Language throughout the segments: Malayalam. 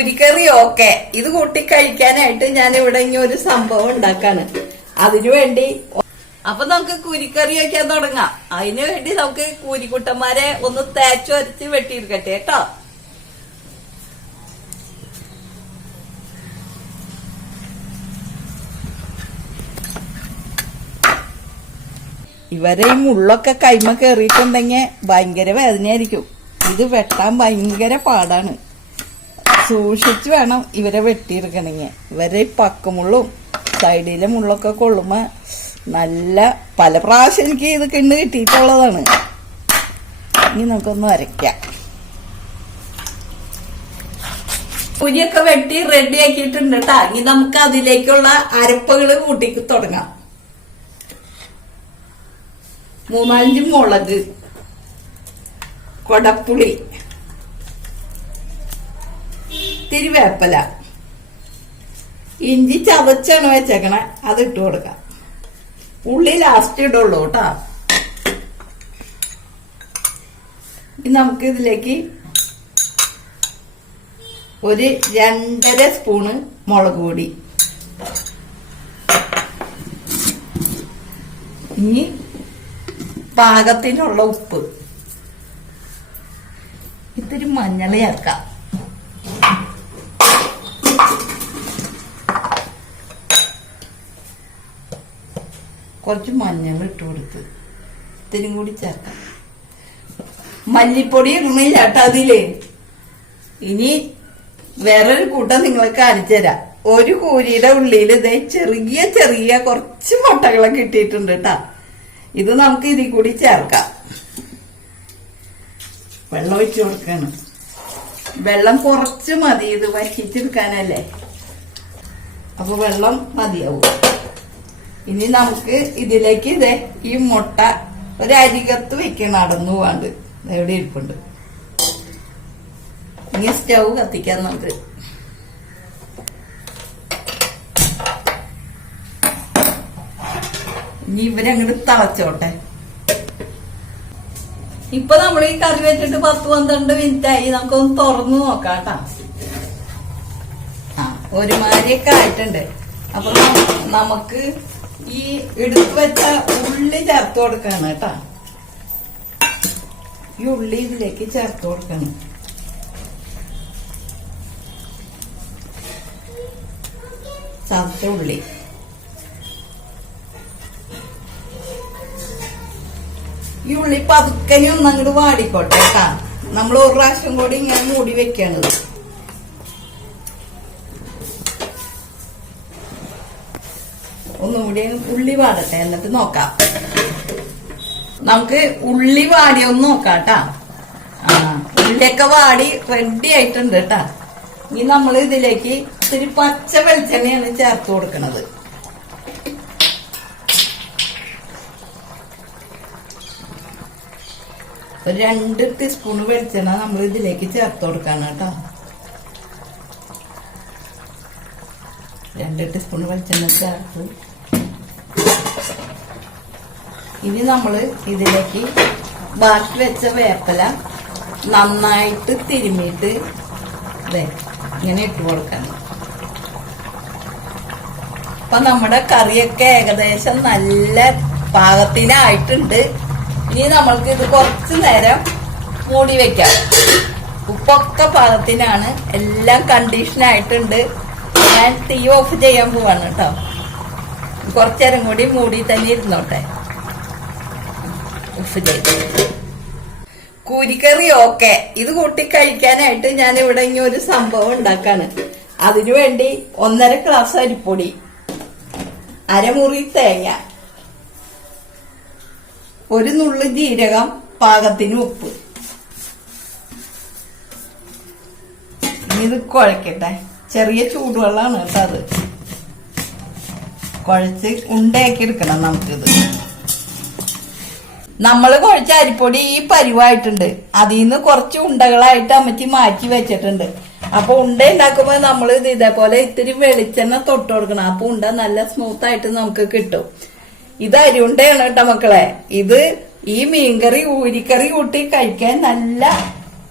കൂരിക്കറി ഓക്കെ. ഇത് കൂട്ടി കഴിക്കാനായിട്ട് ഞാൻ ഇവിടെ ഇനി ഒരു സംഭവം ഉണ്ടാക്കാണ്. അതിനു വേണ്ടി അപ്പൊ നമുക്ക് കൂരിക്കറി വയ്ക്കാൻ തുടങ്ങാം. അതിനു വേണ്ടി നമുക്ക് കൂരിക്കുട്ടന്മാരെ ഒന്ന് തേച്ചു വരച്ച് വെട്ടിയെടുക്കട്ടെ കേട്ടോ. ഇവരെ ഈ മുള്ളൊക്കെ കൈമ കയറിയിട്ടുണ്ടെങ്കിൽ ഭയങ്കര വേദനയായിരിക്കും. ഇത് വെട്ടാൻ ഭയങ്കര പാടാണ്. സൂക്ഷിച്ച് വേണം ഇവരെ വെട്ടിയെടുക്കണമെങ്കിൽ. ഇവരെ പക്കമുള്ളും സൈഡിലെ മുള്ളൊക്കെ കൊള്ളുമ്പോ നല്ല പല പ്രാവശ്യം എനിക്ക് ഇത് കിണ്ണ് കിട്ടിയിട്ടുള്ളതാണ്. ഇനി നമുക്കൊന്ന് വരയ്ക്കാം. കുരിയൊക്കെ വെട്ടി റെഡി ആക്കിയിട്ടുണ്ട് കേട്ടാ. ഇനി നമുക്ക് അതിലേക്കുള്ള അരപ്പുകള് കൂട്ടി തുടങ്ങാം. 3-5 മുളക്, കൊടപ്പുളി, ഇത്തിരി വേപ്പല, ഇഞ്ചി ചതച്ചാണ് വെച്ചേക്കണേ, അത് ഇട്ട് കൊടുക്കാം. ഉള്ളി ലാസ്റ്റ് ഇടുള്ളൂ കേട്ടാ. ഇനി നമുക്ക് ഇതിലേക്ക് ഒരു 2.5 സ്പൂണ് മുളക് പൊടി, ഇനി പാകത്തിനുള്ള ഉപ്പ്, ഇത്തിരി മഞ്ഞൾ ചേർക്കാം. കുറച്ച് മഞ്ഞൾ ഇട്ട് കൊടുത്ത് ഇത്തിരി കൂടി ചേർക്കാം. മല്ലിപ്പൊടി ഇടണില്ല കേട്ടോ അതില്. ഇനി വേറൊരു കൂട്ടം നിങ്ങളെ കാണിച്ചു തരാം. ഒരു കൂരിയുടെ ഉള്ളിൽ ഇതേ ചെറിയ ചെറിയ കുറച്ച് മുട്ടകളൊക്കെ ഇട്ടിട്ടുണ്ട് കേട്ടാ. ഇത് നമുക്ക് ഇതിൽ കൂടി ചേർക്കാം. വെള്ളം ഒഴിച്ചു കൊടുക്കാണ്. വെള്ളം കുറച്ച് മതി, ഇത് വറ്റിച്ചെടുക്കാനല്ലേ. അപ്പൊ വെള്ളം മതിയാവും. ഇനി നമുക്ക് ഇതിലേക്ക് ഇതേ ഈ മുട്ട ഒരു അരികത്ത് വെക്കണം, അടന്നു പോവാണ്ട്. എവിടെ ഇരിപ്പുണ്ട്. ഇനി സ്റ്റൗ കത്തിക്കാൻ നമുക്ക്. ഇനി ഇവരങ്ങോട്ട് തിളച്ചോട്ടെ. ഇപ്പൊ നമ്മൾ ഈ കറി വെച്ചിട്ട് 10-12 മിനിറ്റായി. നമുക്കൊന്ന് തുറന്നു നോക്കാം കേട്ടാ. ഒരുമാതിരിയൊക്കെ ആയിട്ടുണ്ട്. അപ്പൊ നമുക്ക് ഈ എടുത്തു വെച്ച ഉള്ളി ചേർത്ത് കൊടുക്കാണ് കേട്ടാ. ഈ ഉള്ളി ഇതിലേക്ക് ചേർത്ത് കൊടുക്കണം. ചതച്ച ഉള്ളി. ഈ ഉള്ളി പതുക്കനെ ഒന്നങ്ങോട്ട് വാടിക്കോട്ടെ കേട്ടാ. നമ്മൾ ഒരു പ്രാവശ്യം കൂടി ഇങ്ങനെ മൂടി വെക്കണത്. ഒന്നുകൂടി ഉള്ളി വാടട്ടെ, എന്നിട്ട് നോക്കാം. നമുക്ക് ഉള്ളി വാടിയൊന്ന് നോക്കാം കേട്ടാ. ഉള്ളിയൊക്കെ വാടി റെഡി ആയിട്ടുണ്ട് കേട്ടാ. ഇനി നമ്മൾ ഇതിലേക്ക് ഇത്തിരി പച്ച വെളിച്ചെണ്ണയാണ് ചേർത്ത് കൊടുക്കണത്. ഒരു 2 ടീസ്പൂൺ വെളിച്ചെണ്ണ നമ്മൾ ഇതിലേക്ക് ചേർത്ത് കൊടുക്കാണ് കേട്ടോ. 2 ടീസ്പൂൺ വെളിച്ചെണ്ണ ചേർത്ത് ഇനി നമ്മള് ഇതിലേക്ക് ബാക്കി വെച്ച വേപ്പല നന്നായിട്ട് തിരുമ്മിയിട്ട് ഇങ്ങനെ ഇട്ട് കൊടുക്കണം. അപ്പൊ നമ്മുടെ കറിയൊക്കെ ഏകദേശം നല്ല പാകത്തിനായിട്ടുണ്ട്. ഇനി നമ്മൾക്ക് ഇത് കുറച്ചു നേരം മൂടി വെക്കാം. ഉപ്പൊക്കെ പാകത്തിനാണ്, എല്ലാം കണ്ടീഷനായിട്ടുണ്ട്. ഞാൻ തീ ഓഫ് ചെയ്യാൻ പോവാണ് കേട്ടോ. കുറച്ചേരം കൂടി മൂടി തന്നെ ഇരുന്നോട്ടെ. ഓഫ് ചെയ്ത് കൂരിക്കറി ഓക്കെ. ഇത് കൂട്ടി കഴിക്കാനായിട്ട് ഞാൻ ഇവിടെ ഇനി ഒരു സംഭവം ഉണ്ടാക്കാണ്. അതിനു വേണ്ടി 1.5 ഗ്ലാസ് അരിപ്പൊടി, അരമുറി തേങ്ങ, ഒരു നുള്ളു ജീരകം, പാകത്തിന് ഉപ്പ്. ഇത് കുഴക്കട്ടെ. ചെറിയ ചൂടുവെള്ളമാണ് കേട്ടോ. അത് കുഴച്ച് ഉണ്ടയാക്കി എടുക്കണം നമുക്കിത്. നമ്മൾ കുഴച്ച അരിപ്പൊടി ഈ പരിവായിട്ടുണ്ട്. അതിൽ നിന്ന് കുറച്ച് ഉണ്ടകളായിട്ട് അമ്മച്ചി മാറ്റി വെച്ചിട്ടുണ്ട്. അപ്പൊ ഉണ്ട ഉണ്ടാക്കുമ്പോ നമ്മൾ ഇത് ഇതേപോലെ ഇത്തിരി വെളിച്ചെണ്ണ തൊട്ട് കൊടുക്കണം. അപ്പൊ ഉണ്ട നല്ല സ്മൂത്ത് ആയിട്ട് നമുക്ക് കിട്ടും. ഇത് അരിയുണ്ടയാണ് കേട്ടോ മക്കളെ. ഇത് ഈ മീൻകറി ഊരിക്കറി കൂട്ടി കഴിക്കാൻ നല്ല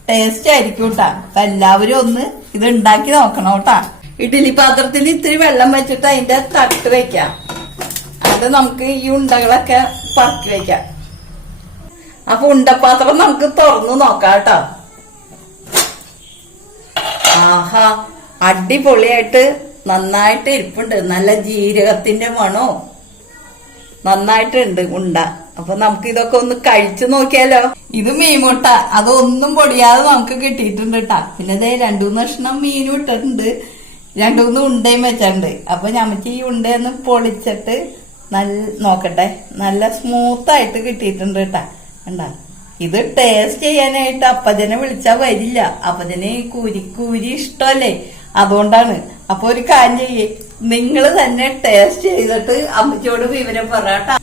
ടേസ്റ്റ് ആയിരിക്കും കേട്ടാ. എല്ലാവരും ഒന്ന് ഇത് ഉണ്ടാക്കി നോക്കണം കേട്ടാ. ഇഡ്ഡലി പാത്രത്തിൽ ഇത്തിരി വെള്ളം വെച്ചിട്ട് അതിന്റെ തട്ട് വെക്കാം. അത് നമുക്ക് ഈ ഉണ്ടകളൊക്കെ പറക്കി വെക്കാം. അപ്പൊ ഉണ്ടപ്പാത്രം നമുക്ക് തുറന്നു നോക്കാം കേട്ടോ. ആഹാ, അടിപൊളിയായിട്ട് നന്നായിട്ട് ഇരിപ്പുണ്ട്. നല്ല ജീരകത്തിന്റെ മണോ നന്നായിട്ടുണ്ട് ഉണ്ട. അപ്പൊ നമുക്ക് ഇതൊക്കെ ഒന്ന് കഴിച്ചു നോക്കിയാലോ. ഇത് മീൻമുട്ട, അതൊന്നും പൊടിയാതെ നമുക്ക് കിട്ടിയിട്ടുണ്ട് കേട്ടാ. പിന്നെ അതേ 2-3 കഷ്ണം മീനും ഇട്ടിട്ടുണ്ട്, 2-3 ഉണ്ടയും വെച്ചിട്ടുണ്ട്. അപ്പൊ നമുക്ക് ഈ ഉണ്ടയൊന്ന് പൊളിച്ചിട്ട് നോക്കട്ടെ. നല്ല സ്മൂത്തായിട്ട് കിട്ടിയിട്ടുണ്ട് കേട്ടാ. കണ്ടാ, ഇത് ടേസ്റ്റ് ചെയ്യാനായിട്ട് അപ്പജനെ വിളിച്ചാ വരില്ല. അപ്പജന് കൂരി ഇഷ്ടമല്ലേ, അതുകൊണ്ടാണ്. അപ്പൊ ഒരു കാര്യം ചെയ്യേ, നിങ്ങൾ തന്നെ ടേസ്റ്റ് ചെയ്തിട്ട് അമ്മച്ചിയോട് വിവരം പറയാട്ടാ.